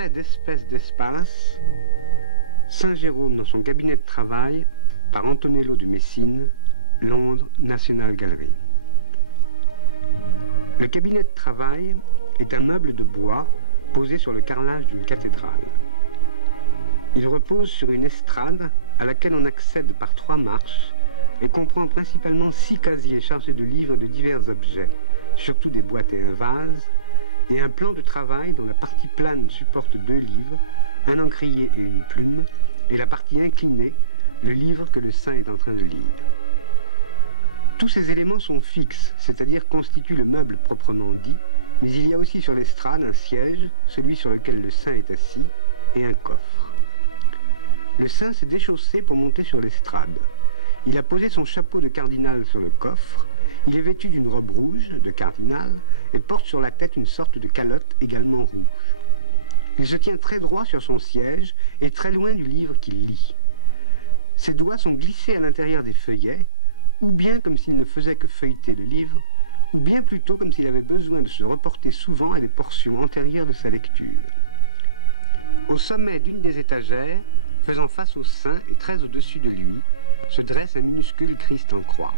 Portrait d'espèce d'espace, Saint-Jérôme dans son cabinet de travail, par Antonello de Messine, Londres, National Gallery. Le cabinet de travail est un meuble de bois posé sur le carrelage d'une cathédrale. Il repose sur une estrade à laquelle on accède par 3 marches et comprend principalement 6 casiers chargés de livres et de divers objets, surtout des boîtes et un vase, et un plan de travail dont la partie plane supporte 2 livres, un encrier et une plume, et la partie inclinée, le livre que le saint est en train de lire. Tous ces éléments sont fixes, c'est-à-dire constituent le meuble proprement dit, mais il y a aussi sur l'estrade un siège, celui sur lequel le saint est assis, et un coffre. Le saint s'est déchaussé pour monter sur l'estrade. Il a posé son chapeau de cardinal sur le coffre, il est vêtu d'une robe rouge, de cardinal, et porte sur la tête une sorte de calotte également rouge. Il se tient très droit sur son siège et très loin du livre qu'il lit. Ses doigts sont glissés à l'intérieur des feuillets, ou bien comme s'il ne faisait que feuilleter le livre, ou bien plutôt comme s'il avait besoin de se reporter souvent à des portions antérieures de sa lecture. Au sommet d'une des étagères, faisant face au saint et très au-dessus de lui, se dresse un minuscule Christ en croix.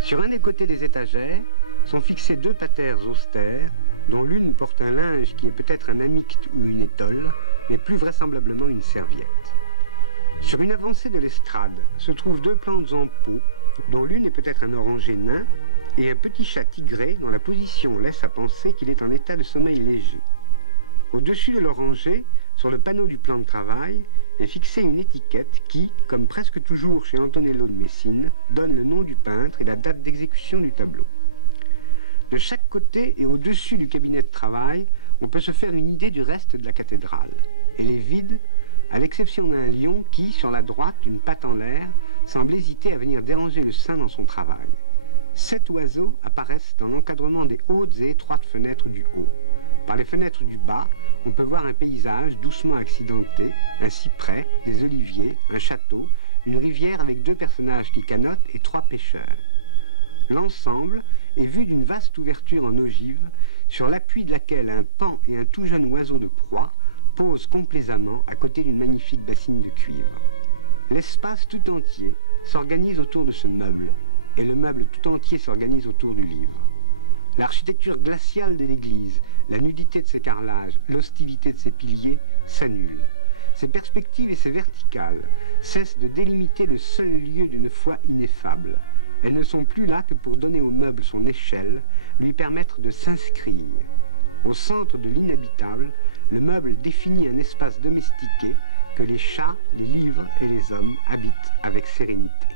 Sur un des côtés des étagères sont fixés 2 patères austères, dont l'une porte un linge qui est peut-être un amicte ou une étole, mais plus vraisemblablement une serviette. Sur une avancée de l'estrade se trouvent 2 plantes en pot, dont l'une est peut-être un oranger nain, et un petit chat tigré dont la position laisse à penser qu'il est en état de sommeil léger. Au-dessus de l'oranger, sur le panneau du plan de travail, est fixée une étiquette qui, comme presque toujours chez Antonello de Messine, donne le nom du peintre et la date d'exécution du tableau. De chaque côté et au-dessus du cabinet de travail, on peut se faire une idée du reste de la cathédrale. Elle est vide, à l'exception d'un lion qui, sur la droite, d'une patte en l'air, semble hésiter à venir déranger le saint dans son travail. 7 oiseaux apparaissent dans l'encadrement des hautes et étroites fenêtres du haut. Par les fenêtres du bas, on peut voir un paysage doucement accidenté, un cyprès, des oliviers, un château, une rivière avec 2 personnages qui canotent et 3 pêcheurs. L'ensemble est vu d'une vaste ouverture en ogive, sur l'appui de laquelle un paon et un tout jeune oiseau de proie posent complaisamment à côté d'une magnifique bassine de cuivre. L'espace tout entier s'organise autour de ce meuble, et le meuble tout entier s'organise autour du livre. L'architecture glaciale de l'église, la nudité de ses carrelages, l'hostilité de ses piliers s'annulent. Ses perspectives et ses verticales cessent de délimiter le seul lieu d'une foi ineffable. Elles ne sont plus là que pour donner au meuble son échelle, lui permettre de s'inscrire. Au centre de l'inhabitable, le meuble définit un espace domestiqué que les chats, les livres et les hommes habitent avec sérénité.